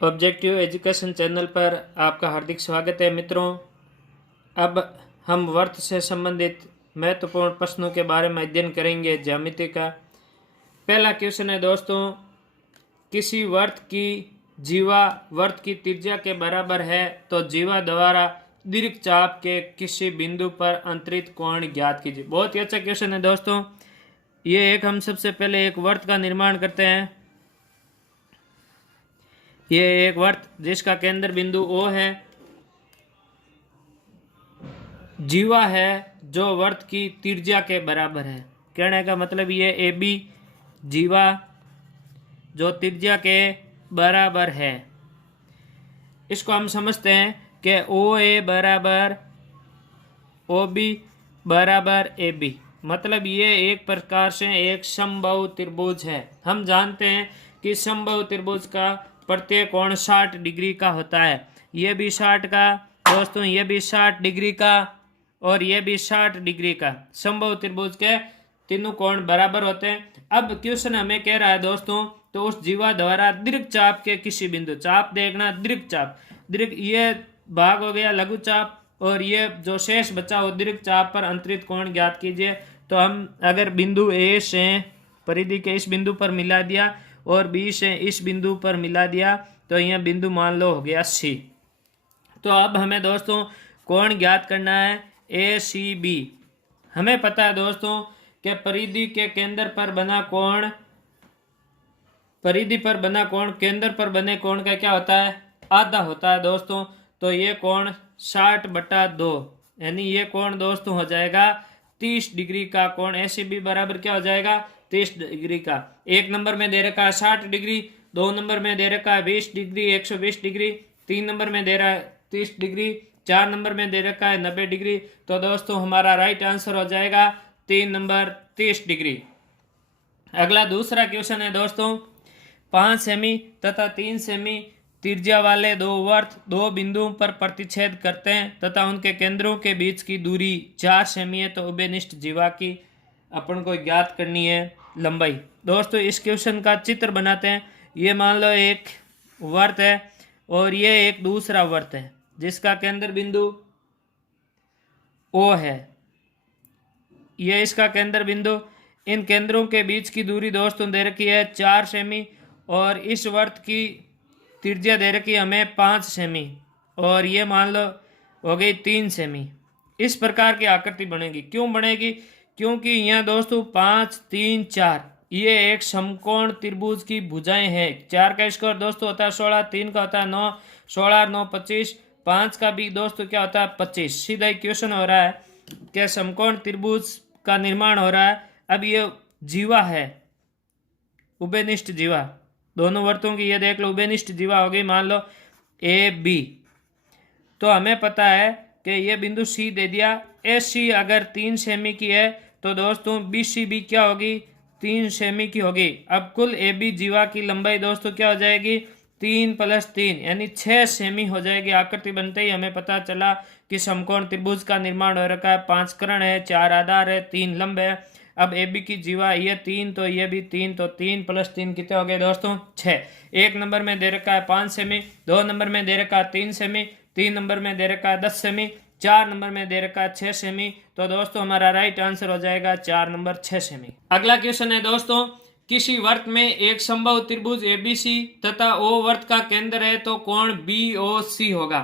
Objective education channel पर आपका हार्दिक स्वागत है मित्रों। अब हम वर्त से संबंधित महत्वपूर्ण प्रश्नों के बारे में अध्ययन करेंगे। ज्यामिति का पहला क्वेश्चन है दोस्तों, किसी वर्त की जीवा वर्त की त्रिज्या के बराबर है तो जीवा द्वारा दीर्घ चाप के किसी बिंदु पर अंतरित कोण ज्ञात कीजिए। बहुत ही अच्छा क्वेश्चन है दोस्तों। ये हम सबसे पहले एक वर्त का निर्माण करते हैं। ये एक वर्त जिसका केंद्र बिंदु O है, जीवा है जो वर्त की त्रिज्या के बराबर है। कहने का मतलब ये AB जीवा जो त्रिज्या के बराबर है, इसको हम समझते हैं कि OA बराबर OB बराबर AB। मतलब ये एक प्रकार से एक समबाहु त्रिभुज है। हम जानते हैं कि समबाहु त्रिभुज का प्रत्येक कोण 60 डिग्री का होता है। ये भी 60 का दोस्तों, ये भी 60 डिग्री का और ये भी 60 डिग्री का। समबाहु त्रिभुज के तीनों कोण बराबर होते हैं। अब क्वेश्चन हमें कह रहा है दोस्तों, तो उस जीवा द्वारा दीर्घ चाप के किसी बिंदु, चाप देखना दीर्घ चाप, दीर्घ ये भाग हो गया लघु चाप और ये जो शेष बचा वो दीर्घ चाप पर अंतरित कोण ज्ञात कीजिए। तो हम अगर बिंदु ए से परिधि के इस बिंदु पर मिला दिया और बी से इस बिंदु पर मिला दिया तो यह बिंदु मान लो हो गया C। तो अब हमें दोस्तों कोण ज्ञात करना है ACB। हमें पता है दोस्तों कि परिधि के केंद्र पर बना कोण, परिधि पर बना कोण केंद्र पर बने कोण का क्या होता है, आधा होता है दोस्तों। तो ये कोण 60/2 यानी ये कोण दोस्तों हो जाएगा 30 डिग्री का कोण। ACB बराबर क्या हो जाएगा, 30 डिग्री का। एक नंबर में दे रखा है 60 डिग्री, दो नंबर में दे रखा है 20 डिग्री 120 डिग्री, तीन नंबर में दे रहा है 30 डिग्री, चार नंबर में दे रखा है 90 डिग्री। तो दोस्तों हमारा राइट आंसर हो जाएगा 3 नंबर 30 डिग्री। अगला दूसरा क्वेश्चन है दोस्तों, 5 सेमी तथा 3 सेमी त्रिज्या वाले दो वर्त दो बिंदुओं पर प्रतिच्छेद करते हैं तथा उनके केंद्रों के बीच की दूरी 4 सेमी है। तो उभयनिष्ठ जीवा की अपन को ज्ञात करनी है लंबाई। दोस्तों इस क्वेश्चन का चित्र बनाते हैं। ये मान लो एक वर्त है और ये एक दूसरा वर्त है जिसका केंद्र बिंदु O है, ये इसका केंद्र बिंदु। इन केंद्रों के बीच की दूरी दोस्तों दे रखी है 4 सेमी और इस वर्त की त्रिज्या दे रखी है हमें 5 सेमी और ये मान लो हो गई 3 सेमी। इस प्रकार की आकृति बनेगी। क्यों बनेगी, क्योंकि यहाँ दोस्तों 5 3 4 ये एक समकोण त्रिभुज की भुजाएं हैं। 4 का स्क्वायर दोस्तों होता है 16, 3 का होता है 9, 16 9 25, 5 का भी दोस्तों क्या होता है 25। सीधा ही क्वेश्चन हो रहा है कि समकोण त्रिभुज का निर्माण हो रहा है। अब ये जीवा है, उभयनिष्ठ जीवा, दोनों वर्तों की ये देख लो उभयनिष्ठ जीवा हो गई मान लो AB। तो हमें पता है कि ये बिंदु C दे दिया। AC अगर 3 सेमी की है तो दोस्तों BCB क्या होगी, 3 सेमी की होगी। अब कुल AB जीवा की लंबाई दोस्तों क्या हो जाएगी, 3 + 3 यानी 6 सेमी हो जाएगी। आकृति बनते ही हमें पता चला कि समकोण त्रिभुज का निर्माण हो रखा है। 5 कर्ण है, 4 आधार है, 3 लंब है। अब AB की जीवा ये 3 तो ये भी 3, तो 3 + 3 कितने हो गए दोस्तों 6। एक नंबर में दे रखा है 5 सेमी, दो नंबर में दे रखा है 3 सेमी, तीन नंबर में दे रखा है 10 सेमी, चार नंबर में दे रखा है 6 सेमी। तो दोस्तों हमारा राइट आंसर हो जाएगा 4 नंबर 6 सेमी। अगला क्वेश्चन है दोस्तों, किसी वर्त में एक समबाहु त्रिभुज ABC तथा O वर्त का केंद्र है तो कोण BOC होगा।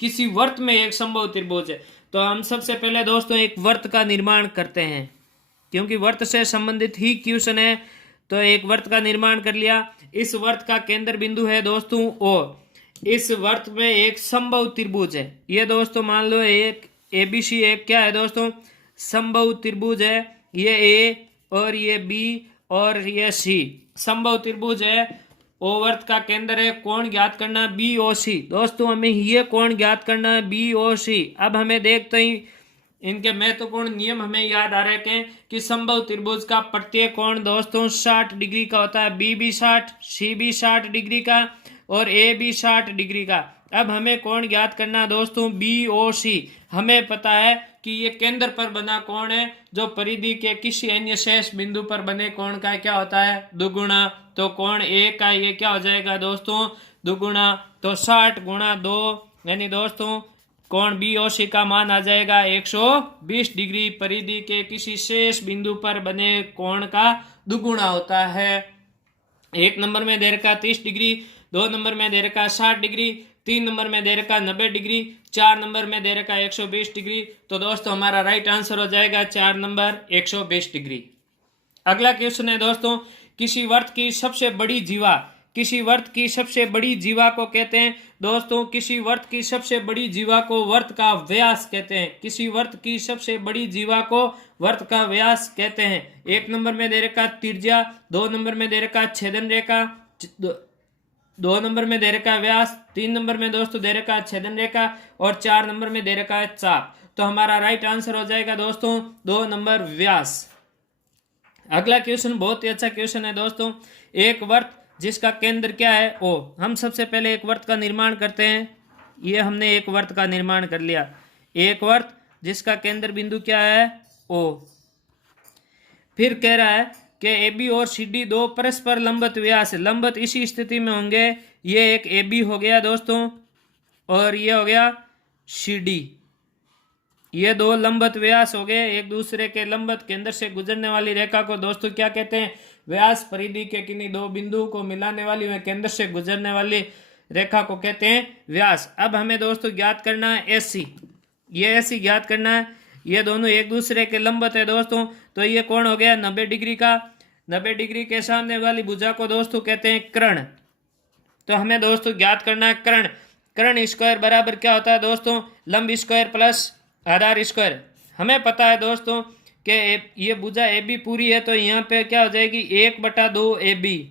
किसी वर्त में एक समबाहु त्रिभुज है तो हम सबसे पहले दोस्तों एक वर्त का निर्माण करते हैं, क्योंकि वर्त से संबंधित ही क्वेश्चन है। तो एक वर्त का निर्माण कर लिया। इस वर्त का केंद्र बिंदु है दोस्तों O। इस वर्त में एक समबाहु त्रिभुज है। ये दोस्तों मान लो एक ABC एक क्या है दोस्तों, समबाहु त्रिभुज है। ये A और ये B और ये C समबाहु त्रिभुज है। O वर्त का केंद्र है, कोण ज्ञात करना है BOC। दोस्तों हमें ये कोण ज्ञात करना है BOC। अब हमें देखते ही इनके महत्वपूर्ण नियम हमें याद आ रहे हैं कि समबाहु त्रिभुज का प्रत्येक कोण दोस्तों 60 डिग्री का होता है। B भी 60, C भी 60 डिग्री का और A भी 60 डिग्री का। अब हमें कोण ज्ञात करना दोस्तों BOC। हमें पता है कि ये केंद्र पर बना कोण है जो परिधि के किसी अन्य शेष बिंदु पर बने कोण का क्या होता है, दुगुना। तो कोण A का ये क्या हो जाएगा दोस्तों, दुगुना, तो 60 गुणा 2 यानी दोस्तों कोण BOC का मान आ जाएगा 120 डिग्री। परिधि के किसी शेष बिंदु पर बने कोण का दुगुना होता है। 1 नंबर में दे रखा 30 डिग्री, 2 नंबर में दे रखा 60 डिग्री, 3 नंबर में दे रखा 90 डिग्री, 4 नंबर में दे रखा 120 डिग्री। तो दोस्तों हमारा राइट आंसर हो जाएगा 4 नंबर 120 डिग्री। अगला क्वेश्चन है दोस्तों, किसी वर्त की सबसे बड़ी जीवा, किसी वर्त की सबसे बड़ी जीवा को कहते हैं दोस्तों, किसी वर्त की सबसे बड़ी जीवा को वर्त का व्यास कहते हैं। किसी वर्त की सबसे बड़ी जीवा को वर्त का व्यास कहते हैं। 1 नंबर में दे रखा त्रिज्या, 2 नंबर में दे रखा छेदन रेखा, 2 नंबर में दे रखा व्यास, 3 नंबर में दोस्तों दे रखा छेदन रेखा और 4 नंबर में दे रखा है चाप। तो हमारा राइट आंसर हो जाएगा दोस्तों 2 नंबर व्यास। अगला क्वेश्चन बहुत ही अच्छा क्वेश्चन है दोस्तों, एक वर्त जिसका केंद्र क्या है O। हम सबसे पहले एक वर्त का निर्माण करते हैं। ये हमने एक वर्त का निर्माण कर लिया, एक वर्त जिसका केंद्र बिंदु क्या है O। फिर कह रहा है कि AB और CD दो परस्पर लंबवत व्यास, लंबवत इसी स्थिति में होंगे। ये एक AB हो गया दोस्तों और ये हो गया CD। ये दो लंबवत व्यास हो गए, एक दूसरे के लंबवत केंद्र से गुजरने वाली रेखा को दोस्तों क्या कहते हैं, व्यास। परिधि के किन्हीं दो बिंदुओं को मिलाने वाली व केंद्र से गुजरने वाली रेखा को कहते हैं व्यास। अब हमें दोस्तों ज्ञात करना है AC, ये AC ज्ञात करना है। ये दोनों एक दूसरे के लंबवत है दोस्तों, तो ये कोण हो गया 90 डिग्री का। 90 डिग्री के सामने वाली भुजा को दोस्तों कहते हैं कर्ण। तो हमें दोस्तों ज्ञात करना है कर्ण। कर्ण स्क्वायर बराबर क्या होता है दोस्तों, लंब स्क्वायर प्लस आधार स्क्वायर। हमें पता है दोस्तों कि ये भुजा AB पूरी है, तो यहाँ पे क्या हो जाएगी 1/2 AB,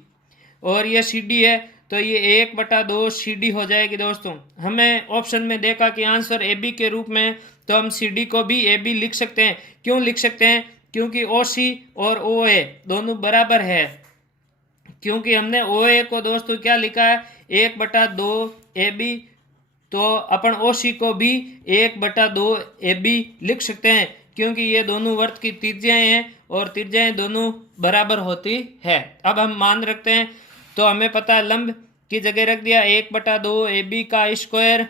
और ये CD है तो ये 1/2 CD हो जाएगी दोस्तों। हमें ऑप्शन में देखा कि आंसर AB के रूप में, तो हम CD को भी AB लिख सकते हैं। क्यों लिख सकते हैं, क्योंकि OC और OA दोनों बराबर है। क्योंकि हमने OA को दोस्तों क्या लिखा है 1/2 AB, तो अपन OC को भी 1/2 AB लिख सकते हैं, क्योंकि ये दोनों वर्त की त्रिज्याएं हैं और त्रिज्याएं दोनों बराबर होती है। अब हम मान रखते हैं, तो हमें पता है लंब की जगह रख दिया 1/2 AB का स्क्वायर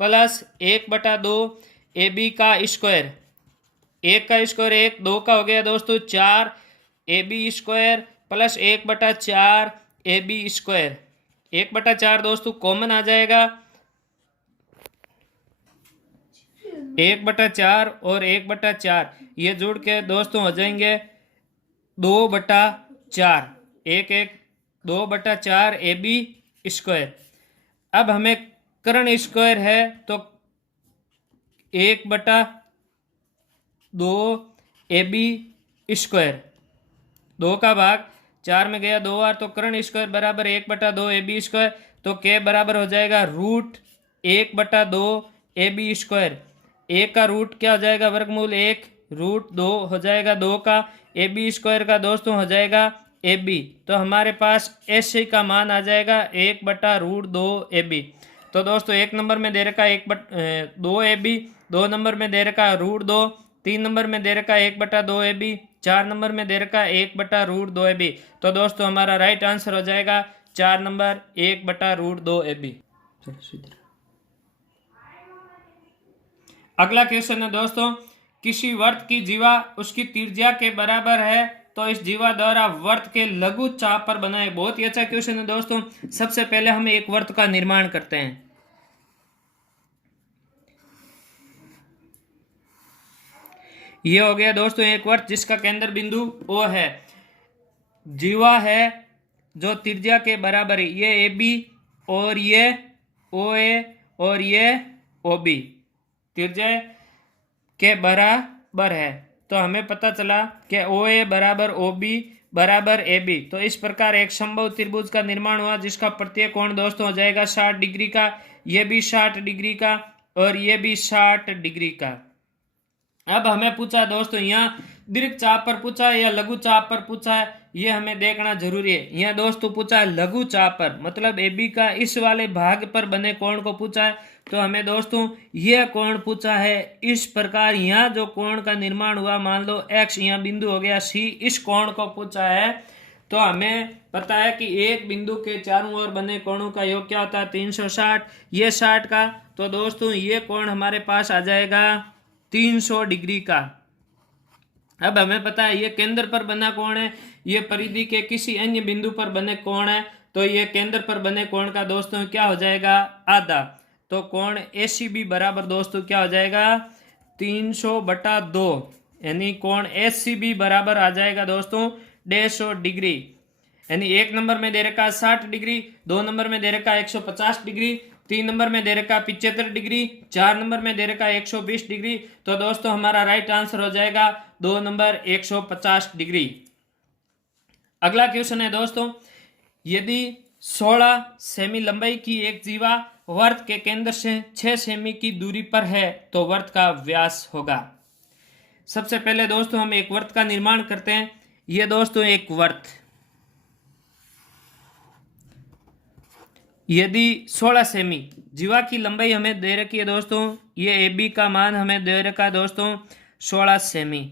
प्लस 1/2 AB का स्क्वायर। 1 का स्क्वायर 1, 2 का हो गया दोस्तों 4 AB square plus 1/4 AB square. 1/4 दोस्तों कॉमन आ जाएगा, 1/4 और 1/4 ये जुड़ के दोस्तों हो जाएंगे 2/4, 1 2/4 AB स्क्वायर। अब हमें कर्ण स्क्वायर है तो 1/2 AB स्क्वायर, 2 का भाग 4 में गया 2 बार, तो कर्ण स्क्वायर बराबर 1/2 AB स्क्वायर। तो के बराबर हो जाएगा √1/2 AB स्क्वायर। 1 का रूट क्या हो जाएगा वर्गमूल 1, √2 हो जाएगा 2 का, AB स्क्वायर का दोस्तों हो जाएगा AB। तो हमारे पास AC का मान आ जाएगा 1/√2 AB। तो दोस्तों 1 नंबर में दे रखा 1/2 AB, 2 नंबर में दे रखा √2, 3 नंबर में दे रखा 1/2 AB, 4 नंबर में दे रखा 1/√2 AB। तो दोस्तों हमारा राइट आंसर हो जाएगा 4 नंबर 1/√2 AB। अगला क्वेश्चन है दोस्तों, किसी वर्त की जीवा उसकी त्रिज्या के बराबर है, तो इस जीवा द्वारा वर्त के लघु चाप पर बनाए। बहुत ही अच्छा क्वेश्चन है दोस्तों। सबसे पहले हम एक वर्त का निर्माण करते हैं। ये हो गया दोस्तों एक वर्त जिसका केंद्र बिंदु O है, जीवा है जो त्रिज्या के बराबर है, ये AB और ये OA और ये OB त्रिज्या के बराबर है। तो हमें पता चला कि OA बराबर OB बराबर AB। तो इस प्रकार एक समबाहु त्रिभुज का निर्माण हुआ जिसका प्रत्येक कोण दोस्तों हो जाएगा 60 डिग्री का, ये भी 60 डिग्री का और ये भी 60 डिग्री का। अब हमें पूछा दोस्तों यहाँ दीर्घ चाप पर पूछा है या लघु चाप पर पूछा है, ये हमें देखना जरूरी है। यहाँ दोस्तों पूछा है लघु चाप पर, मतलब AB का इस वाले भाग पर बने कोण को पूछा है। तो हमें दोस्तों यह कोण पूछा है। इस प्रकार यहाँ जो कोण का निर्माण हुआ, मान लो X यहाँ बिंदु हो गया C, इस कोण को पूछा है। तो हमें पता है कि एक बिंदु के चारों ओर बने कोणों का योग क्या होता है 360, ये 60 का। तो दोस्तों ये कोण हमारे पास आ जाएगा 300 डिग्री का। अब हमें पता है ये केंद्र पर बना कोण है, ये परिधि के किसी अन्य बिंदु पर बने कोण है, तो ये केंद्र पर बने कोण का दोस्तों क्या हो जाएगा आधा। तो कोण एसीबी बराबर दोस्तों क्या हो जाएगा 300/2, यानी कोण एसीबी बराबर आ जाएगा दोस्तों 150 डिग्री। यानी एक नंबर में दे रखा है 60 डिग्री, दो नंबर में दे रखा है 150 डिग्री, तीन नंबर में दे रखा है 75 डिग्री, चार नंबर में दे रखा है 120 डिग्री। तो दोस्तों हमारा राइट आंसर हो जाएगा 2 नंबर 150 डिग्री। अगला क्वेश्चन है दोस्तों, यदि 16 सेमी लंबाई की एक जीवा वृत्त के केंद्र से 6 सेमी की दूरी पर है तो वृत्त का व्यास होगा। सबसे पहले दोस्तों हम एक वृत्त का निर्माण करते हैं। ये दोस्तों एक वृत्त, यदि 16 सेमी जीवा की लंबाई हमें दे रखी है दोस्तों, ये ए बी का मान हमें दे रखा है दोस्तों 16 सेमी,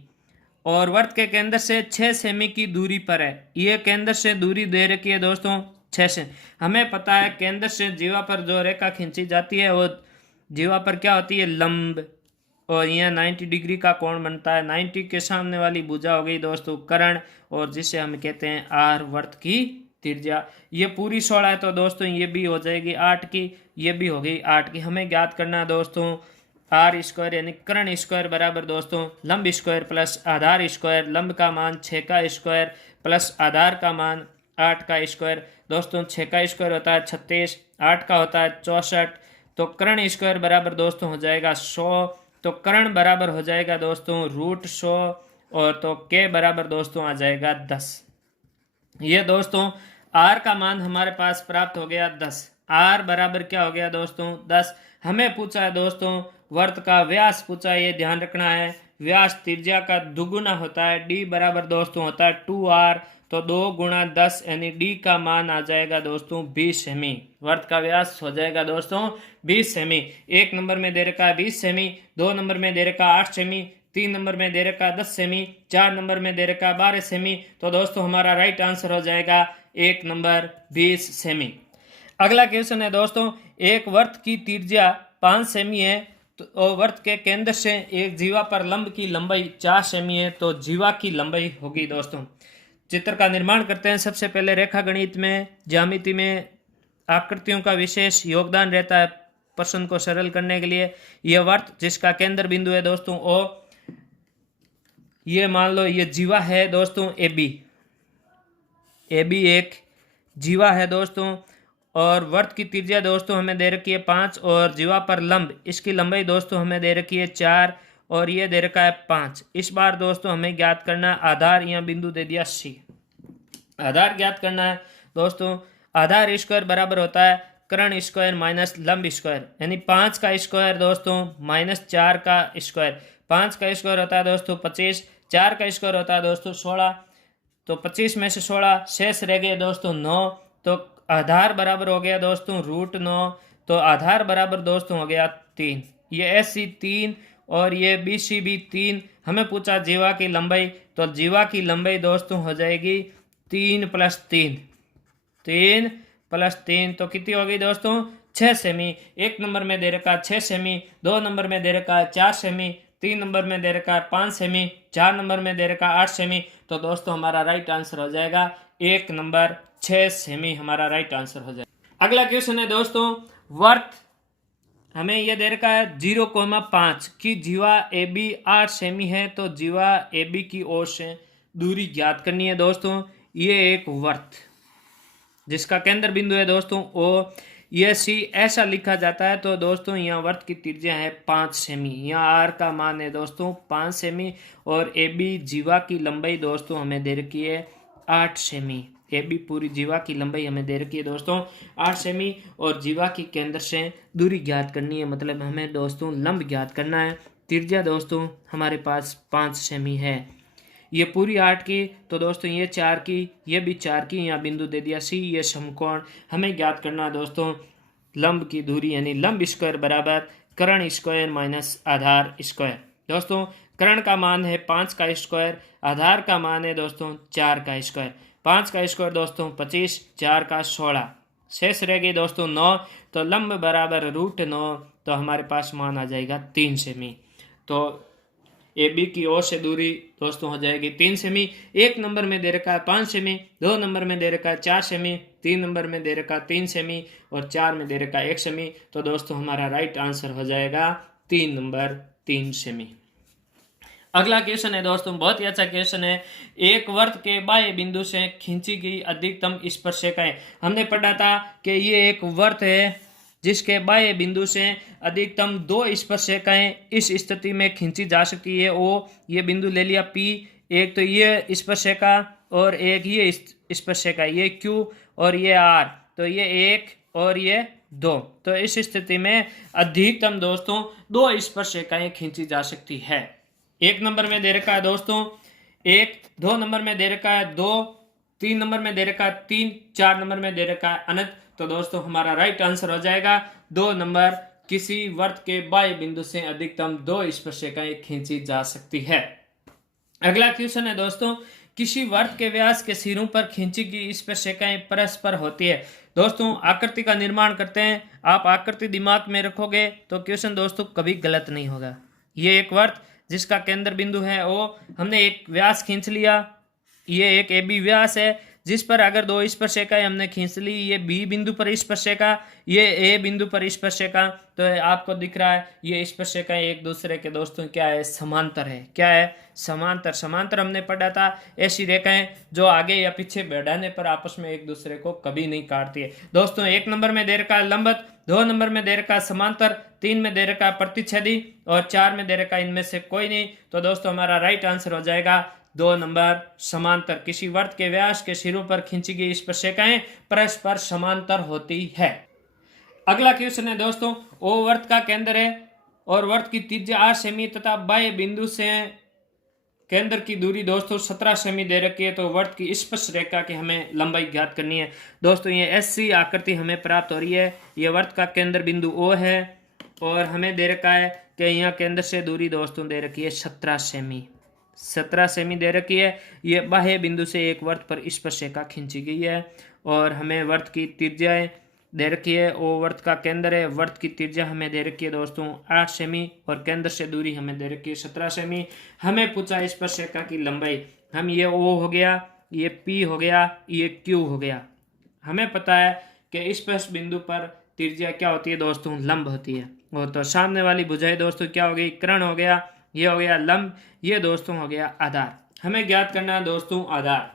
और वृत्त के केंद्र से 6 सेमी की दूरी पर है। ये केंद्र से दूरी दे रखी है दोस्तों 6 सेमी। हमें पता है केंद्र से जीवा पर जो रेखा खींची जाती है वो जीवा पर क्या होती है लंब, और यहाँ 90 डिग्री का कोण बनता है। 90 के सामने वाली भुजा हो गई दोस्तों कर्ण, और जिसे हम कहते हैं आर वृत्त की त्रिज्या। ये पूरी 16 है तो दोस्तों ये भी हो जाएगी 8 की, ये भी हो गई 8 की। हमें ज्ञात करना है दोस्तों आर स्क्वायर यानी कर्ण स्क्वायर बराबर दोस्तों लंब स्क्वायर प्लस आधार स्क्वायर। लंब का मान 6 का स्क्वायर प्लस आधार का मान 8 का स्क्वायर। दोस्तों 6 का स्क्वायर होता है 36, 8 का होता है 64, तो कर्ण स्क्वायर बराबर दोस्तों हो जाएगा 100। तो कर्ण बराबर हो जाएगा दोस्तों √100, और तो के बराबर दोस्तों आ जाएगा 10। ये दोस्तों आर का मान हमारे पास प्राप्त हो गया 10। आर बराबर क्या हो गया दोस्तों 10। हमें पूछा है दोस्तों वृत्त का व्यास पूछा है, ये ध्यान रखना है। व्यास त्रिज्या का दुगुना होता है। डी बराबर दोस्तों होता है 2r, तो 2 × 10 यानी डी का मान आ जाएगा दोस्तों 20 सेमी। वृत्त का व्यास हो जाएगा दोस्तों 20 सेमी। एक नंबर में दे रखा है 20 सेमी, दो नंबर में दे रखा है 8 सेमी, तीन नंबर में दे रखा है 10 सेमी, चार नंबर में दे रखा है 12 सेमी। तो दोस्तों हमारा राइट आंसर हो जाएगा 1 नंबर 20 सेमी। अगला क्वेश्चन है दोस्तों, एक वृत्त की त्रिज्या 5 सेमी है तो वृत्त के केंद्र से एक जीवा पर लंब की लंबाई 4 सेमी है, तो जीवा की लंबाई होगी। दोस्तों चित्र का निर्माण करते हैं। सबसे पहले रेखा गणित में ज्यामिति में आकृतियों का विशेष योगदान रहता है प्रश्न को सरल करने के लिए। यह वृत्त जिसका केंद्र बिंदु है दोस्तों ओ, ये मान लो ये जीवा है दोस्तों ए बी एक जीवा है दोस्तों, और वृत्त की त्रिज्या दोस्तों हमें दे रखी है 5, और जीवा पर लंब इसकी लंबाई दोस्तों हमें दे रखी है 4, और ये दे रखा है 5। इस बार दोस्तों हमें ज्ञात करना है आधार, यहाँ बिंदु दे दिया सी। आधार ज्ञात करना है दोस्तों। आधार स्क्वायर बराबर होता है कर्ण स्क्वायर माइनस लंब स्क्वायर, यानी 5 का स्क्वायर दोस्तों माइनस 4 का स्क्वायर। 5 का स्क्वायर होता है दोस्तों 25, 4 का स्क्वायर होता है दोस्तों 16, तो 25 में से 16 शेष रह गए दोस्तों 9, तो आधार बराबर हो गया दोस्तों √9, तो आधार बराबर दोस्तों हो गया 3। ये एसी 3 और ये बीसी भी 3। हमें पूछा जीवा की लंबाई, तो जीवा की लंबाई दोस्तों हो जाएगी 3 + 3, 3 + 3 तो कितनी हो गई दोस्तों 6 सेमी। एक नंबर में दे रखा है 6 सेमी, दो नंबर में दे रखा है 4 सेमी, तीन नंबर में दे रखा है 5 सेमी, चार नंबर में दे रखा है 8 सेमी। तो दोस्तों हमारा राइट आंसर हो जाएगा 1 नंबर 6 सेमी, हमारा राइट आंसर हो जाएगा। अगला क्वेश्चन है दोस्तों, वृत्त हमें यह दे रखा है 0,5 की जीवा ए बी 8 सेमी है, तो जीवा ए बी की ओर से दूरी ज्ञात करनी है दोस्तों। ये एक वृत्त जिसका केंद्र बिंदु है दोस्तों ओ, यह सी ऐसा लिखा जाता है। तो दोस्तों यहाँ वृत्त की त्रिज्या है 5 सेमी, यहाँ आर का मान है दोस्तों 5 सेमी, और ए बी जीवा की लंबाई दोस्तों हमें दे रखी है 8 सेमी। ए बी पूरी जीवा की लंबाई हमें दे रखी है दोस्तों 8 सेमी, और जीवा की केंद्र से दूरी ज्ञात करनी है, मतलब हमें दोस्तों लंब ज्ञात करना है। त्रिज्या दोस्तों हमारे पास 5 सेमी है, ये पूरी 8 की, तो दोस्तों ये 4 की, ये भी 4 की, यहाँ बिंदु दे दिया सी। ये समकोण हमें ज्ञात करना है दोस्तों लंब की दूरी, यानी लंब स्क्वायर बराबर कर्ण स्क्वायर माइनस आधार स्क्वायर। दोस्तों कर्ण का मान है 5 का स्क्वायर, आधार का मान है दोस्तों 4 का स्क्वायर। 5 का स्क्वायर दोस्तों 25, 4 का 16, शेष रह गई दोस्तों 9। तो लंब बराबर √9, तो हमारे पास मान आ जाएगा 3 सेमी। तो ए बी की ओर से दूरी दोस्तों हो जाएगी 3 सेमी। 1 नंबर में दे रखा है 5 सेमी, 2 नंबर में दे रखा है 4 सेमी, 3 नंबर में दे रखा है 3 सेमी और 4 में दे रखा है 1 सेमी। तो दोस्तों हमारा राइट आंसर हो जाएगा 3 नंबर 3 सेमी। अगला क्वेश्चन है दोस्तों, बहुत ही अच्छा क्वेश्चन है। एक वर्त के बाह्य बिंदु से खींची गई अधिकतम स्पर्शरेखाएं। हमने पढ़ा था कि ये एक वर्त है जिसके बाह्य बिंदु से अधिकतम 2 स्पर्शरेखाएं इस स्थिति में खींची जा सकती है। वो ये बिंदु ले लिया P, एक तो ये स्पर्शरेखा और एक ये स्पर्शरेखा, ये Q और ये R, तो ये 1 और ये 2। तो इस स्थिति में अधिकतम दोस्तों 2 स्पर्शरेखाएं खींची जा सकती है। 1 नंबर में दे रखा है दोस्तों 1, 2 नंबर में दे रखा है 2, 3 नंबर में दे रखा है 3, 4 नंबर में दे रखा है अनंत। तो दोस्तों हमारा राइट आंसर हो जाएगा 2 नंबर, किसी वर्त के बाह्य बिंदु से अधिकतम 2 स्पर्शरेखाएं खींची जा सकती है। अगला क्वेश्चन है दोस्तों, किसी वर्त के व्यास के सिरों पर खींची गई स्पर्शरेखाएं परस्पर होती है। दोस्तों आकृति का निर्माण करते हैं, आप आकृति दिमाग में रखोगे तो क्वेश्चन दोस्तों कभी गलत नहीं होगा। ये एक वर्त जिसका केंद्र बिंदु है वो हमने एक व्यास खींच लिया, ये एक AB व्यास है जिस पर अगर 2 स्पर्शरेखाएं हमने खींच ली, ये B बिंदु पर स्पर्शरेखा, ये A बिंदु पर स्पर्शरेखा। तो आपको दिख रहा है ये स्पर्शरेखाएं एक दूसरे के दोस्तों क्या है, समांतर है। क्या है, समांतर। समांतर हमने पढ़ा था ऐसी रेखाएं जो आगे या पीछे बढ़ाने पर आपस में एक दूसरे को कभी नहीं काटती है। दोस्तों 1 नंबर में दे रखा है लंबवत, 2 नंबर में दे रखा है समांतर, 3 में दे रखा है प्रतिच्छेदी और 4 में दे रखा है इनमें से कोई नहीं। तो दोस्तों हमारा राइट आंसर हो जाएगा 2 नंबर समांतर। किसी वर्त के व्यास के सिरों पर खींची गई स्पर्शरेखाएं परस्पर समांतर होती है। अगला क्वेश्चन है दोस्तों, ओ वर्त का केंद्र है और वर्त की त्रिज्या 8 सेमी तथा बाह्य बिंदु से केंद्र की दूरी दोस्तों 17 सेमी दे रखी है। तो वर्त की स्पर्शरेखा की हमें लंबाई ज्ञात करनी है। दोस्तों ये SC आकृति हमें प्राप्त हो रही है। ये वर्त का केंद्र बिंदु O है और हमें दे रखा है कि यहाँ केंद्र से दूरी दोस्तों दे रखी है 17 सेमी। 17 सेमी दे रखी है। ये बाह्य बिंदु से एक वर्त पर स्पर्शरेखा खींची गई है और हमें वर्त की त्रिज्याएं दे रखी है। वो वर्त का केंद्र है, वर्त की त्रिज्या हमें दे रखी है दोस्तों 8 सेमी और केंद्र से दूरी हमें दे रखी है 17 सेमी। हमें पूछा स्पर्शरेखा की लंबाई, हम ये O हो गया, ये P हो गया, ये Q हो गया। हमें पता है कि स्पर्श बिंदु पर त्रिज्या क्या होती है दोस्तों, लंब होती है। वो तो सामने वाली भुजाएं दोस्तों क्या हो गई, कर्ण हो गया, ये हो गया लंब, ये दोस्तों हो गया आधार। हमें ज्ञात करना है दोस्तों आधार।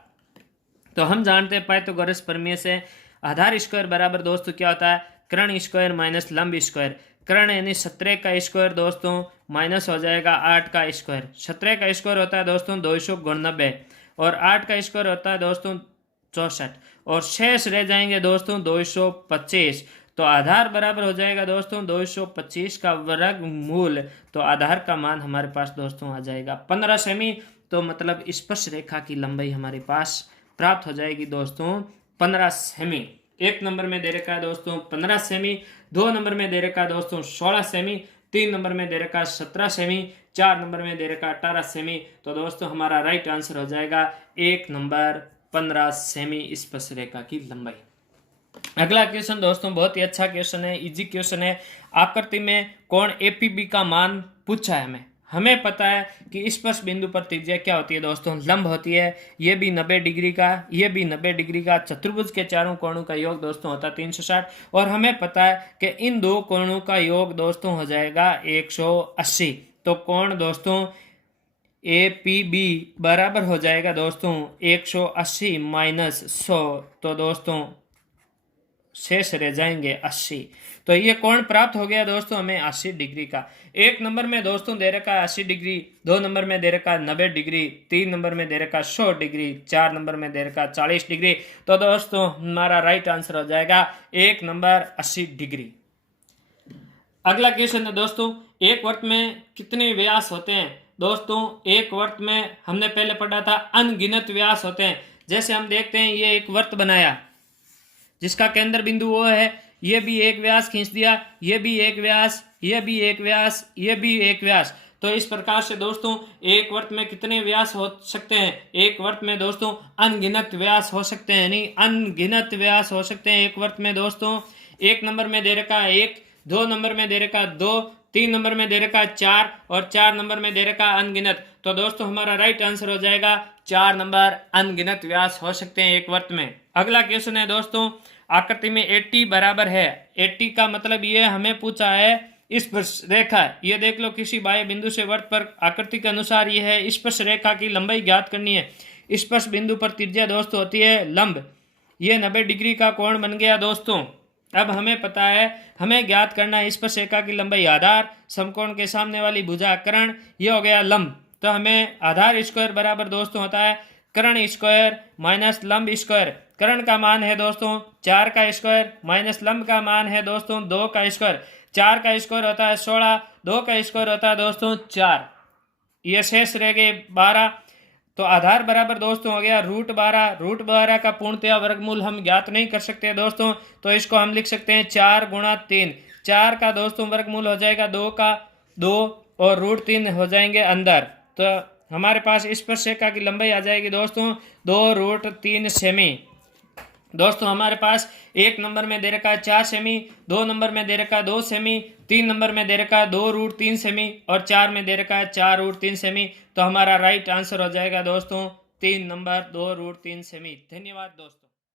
तो हम जानते हैं पाइथागोरस प्रमेय से आधार स्क्वायर बराबर दोस्तों क्या होता है, कर्ण स्क्वायर माइनस लंब स्क्वायर। कर्ण यानी 17 का स्क्वायर दोस्तों माइनस हो जाएगा 8 का स्क्वायर। 17 का स्क्वायर होता है दोस्तों 299 और 8 का स्क्वायर होता है दोस्तों 64 और शेष रह जाएंगे दोस्तों 225। तो आधार बराबर हो जाएगा दोस्तों 225 का वर्गमूल। तो आधार का मान हमारे पास दोस्तों आ जाएगा 15 सेमी। तो मतलब स्पर्श रेखा की लंबाई हमारे पास प्राप्त हो जाएगी दोस्तों 15 सेमी। 1 नंबर में दे रखा है दोस्तों 15 सेमी, 2 नंबर में दे रखा है दोस्तों 16 सेमी, 3 नंबर में दे रखा है 17 सेमी, 4 नंबर में दे रखा है 18 सेमी। तो दोस्तों हमारा राइट आंसर हो जाएगा 1 नंबर 15 सेमी स्पर्श रेखा की लंबाई। अगला क्वेश्चन दोस्तों बहुत ही अच्छा क्वेश्चन है, इजी क्वेश्चन है। आकृति में कोण APB का मान पूछा है हमें पता है कि स्पर्श बिंदु पर त्रिज्या क्या होती है दोस्तों, लंब होती है। ये भी 90 डिग्री का, ये भी 90 डिग्री का। चतुर्भुज के चारों कोणों का योग दोस्तों होता है 360 और हमें पता है कि इन दो कोणों का योग दोस्तों हो जाएगा 180। तो कोण दोस्तों APB बराबर हो जाएगा दोस्तों 180 माइनस 100। तो दोस्तों शेष रह जाएंगे 80। तो ये कोण प्राप्त हो गया दोस्तों हमें 80 डिग्री का। 1 नंबर में दोस्तों दे रखा है 80 डिग्री, 2 नंबर में दे रखा है 90 डिग्री, 3 नंबर में दे रखा है 100 डिग्री, 4 नंबर में दे रखा है 40 डिग्री। तो दोस्तों हमारा राइट आंसर हो जाएगा 1 नंबर 80 डिग्री। अगला क्वेश्चन है दोस्तों, एक वर्त में कितने व्यास होते हैं। दोस्तों एक वर्त में हमने पहले पढ़ा था अनगिनत व्यास होते हैं। जैसे हम देखते हैं ये एक वर्त बनाया जिसका केंद्र बिंदु वो है, ये भी एक व्यास खींच दिया, ये भी एक व्यास, ये भी एक व्यास, ये भी एक व्यास। तो इस प्रकार से दोस्तों एक वृत्त में कितने व्यास हो सकते हैं? एक वृत्त में दोस्तों अनगिनत व्यास हो सकते हैं, यानी अनगिनत व्यास हो सकते हैं एक वृत्त में दोस्तों। एक नंबर में दे रखा है 1, 2 नंबर में दे रखा है 2, 3 नंबर में दे रखा है 4 और 4 नंबर में दे रखा है अनगिनत। तो दोस्तों हमारा राइट आंसर हो जाएगा 4 नंबर अनगिनत व्यास हो सकते हैं एक वृत्त में। अगला क्वेश्चन है दोस्तों, आकृति में 80 बराबर है। 80 का मतलब ये हमें पूछा है स्पर्श रेखा। ये देख लो, किसी बाह्य बिंदु से वृत्त पर आकृति के अनुसार ये है स्पर्श रेखा की लंबाई ज्ञात करनी है। स्पर्श बिंदु पर त्रिज्या दोस्तों होती है लंब। ये 90 डिग्री का कोण बन गया दोस्तों। अब हमें पता है, हमें ज्ञात करना है स्पर्श रेखा की लंबाई आधार, समकोण के सामने वाली भुजा कर्ण, ये हो गया लंब। तो हमें आधार स्क्वायर बराबर दोस्तों होता है कर्ण स्क्वायर माइनस लंब स्क्वायर। कर्ण का मान है दोस्तों 4 का स्क्वायर माइनस लंब का मान है दोस्तों 2 का स्क्वायर। 4 का स्क्वायर होता है 16, 2 का स्क्वायर होता है दोस्तों 4, ये शेष रह गए 12। तो आधार बराबर दोस्तों हो गया √12। √12 का पूर्णतया वर्गमूल हम ज्ञात नहीं कर सकते दोस्तों, तो इसको हम लिख सकते हैं 4 गुणा 3। 4 का दोस्तों वर्गमूल हो जाएगा 2 का 2 और √3 हो जाएंगे अंदर। तो हमारे पास स्पर्श रेखा की लंबाई आ जाएगी दोस्तों 2√3 सेमी। दोस्तों हमारे पास एक नंबर में दे रखा है 4 सेमी, 2 नंबर में दे रखा है 2 सेमी, 3 नंबर में दे रखा है 2√3 सेमी और 4 में दे रखा है 4√3 सेमी। तो हमारा राइट आंसर हो जाएगा दोस्तों 3 नंबर 2√3 सेमी। धन्यवाद दोस्तों।